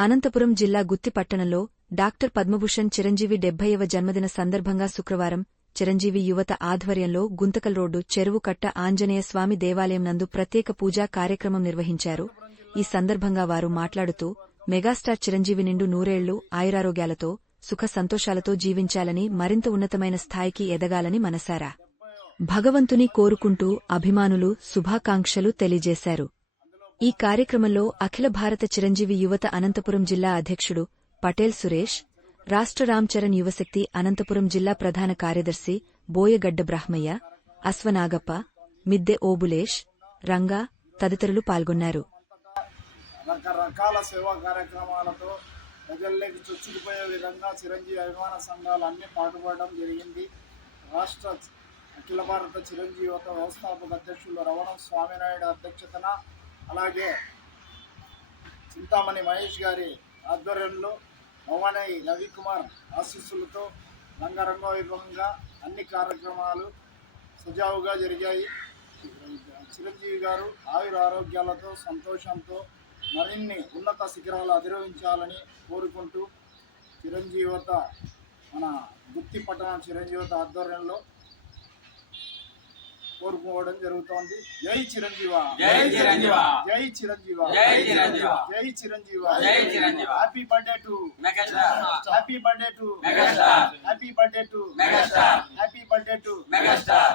అనంతపురం జిల్లా గుత్తి పట్టణంలో డాక్టర్ పద్మభూషణ్ చిరంజీవి డెబ్బైవ జన్మదిన సందర్భంగా శుక్రవారం చిరంజీవి యువత ఆధ్వర్యంలో గుంతకల్ రోడ్డు చెరువు కట్ట ఆంజనేయ స్వామి దేవాలయం నందు ప్రత్యేక పూజా కార్యక్రమం నిర్వహించారు. ఈ సందర్భంగా వారు మాట్లాడుతూ మెగాస్టార్ చిరంజీవి నిండు నూరేళ్ళు ఆయురారోగ్యాలతో సుఖ సంతోషాలతో జీవించాలని మరింత ఉన్నతమైన స్థాయికి ఎదగాలని మనసారా. భగవంతుని కోరుకుంటూ అభిమానులు శుభాకాంక్షలు తెలియజేశారు. ఈ కార్యక్రమంలో అఖిల భారత చిరంజీవి యువత అనంతపురం జిల్లా అధ్యక్షుడు పటేల్ సురేష్ రాష్ట్ర రామ్చరణ్ యువశక్తి అనంతపురం జిల్లా ప్రధాన కార్యదర్శి బోయగడ్డ బ్రహ్మయ్య అశ్వనాగప్ప మిద్దె ఓబులేష్ రంగా తదితరులు పాల్గొన్నారు. రకరకాల సేవా కార్యక్రమాలతో ప్రజల్లోకి చొచ్చుకుపోయే విధంగా చిరంజీవి అభిమాన సంఘాలు అన్ని పాటుపడడం జరిగింది. రాష్ట్ర అఖిల భారత చిరంజీవి యువత వ్యవస్థాపక అధ్యక్షులు రవణం స్వామినాయుడు అధ్యక్షతన అలాగే చింతామణి మహేష్ గారి ఆధ్వర్యంలో భవానీ రవికుమార్ ఆశీస్సులతో రంగరంగ వైభవంగా అన్ని కార్యక్రమాలు సజావుగా జరిగాయి. చిరంజీవి గారు ఆయుర ఆరోగ్యాలతో సంతోషంతో మరిన్ని ఉన్నత శిఖరాలు అధిరోహించాలని కోరుకుంటూ చిరంజీవత మన గుత్తి పట్టణ చిరంజీవత ఆధ్వర్యంలో కోరుకోవడం జరుగుతోంది. జై చిరంజీవ. జై చిరంజీవ. జై చిరంజీవ. జై చిరంజీవ. జై చిరంజీవ. జై Chiranjeeva. Happy birthday to megastar happy birthday to megastar happy birthday to megastar happy birthday to megastar